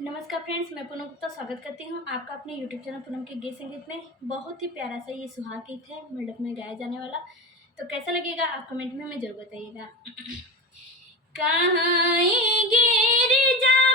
नमस्कार फ्रेंड्स, मैं पूनम गुप्ता स्वागत करती हूँ आपका अपने यूट्यूब चैनल पूनम के गीत संगीत में। बहुत ही प्यारा सा ये सुहाग गीत है मंडप में गाया जाने वाला। तो कैसा लगेगा आप कमेंट में हमें जरूर बताइएगा। कहाँ गिर जा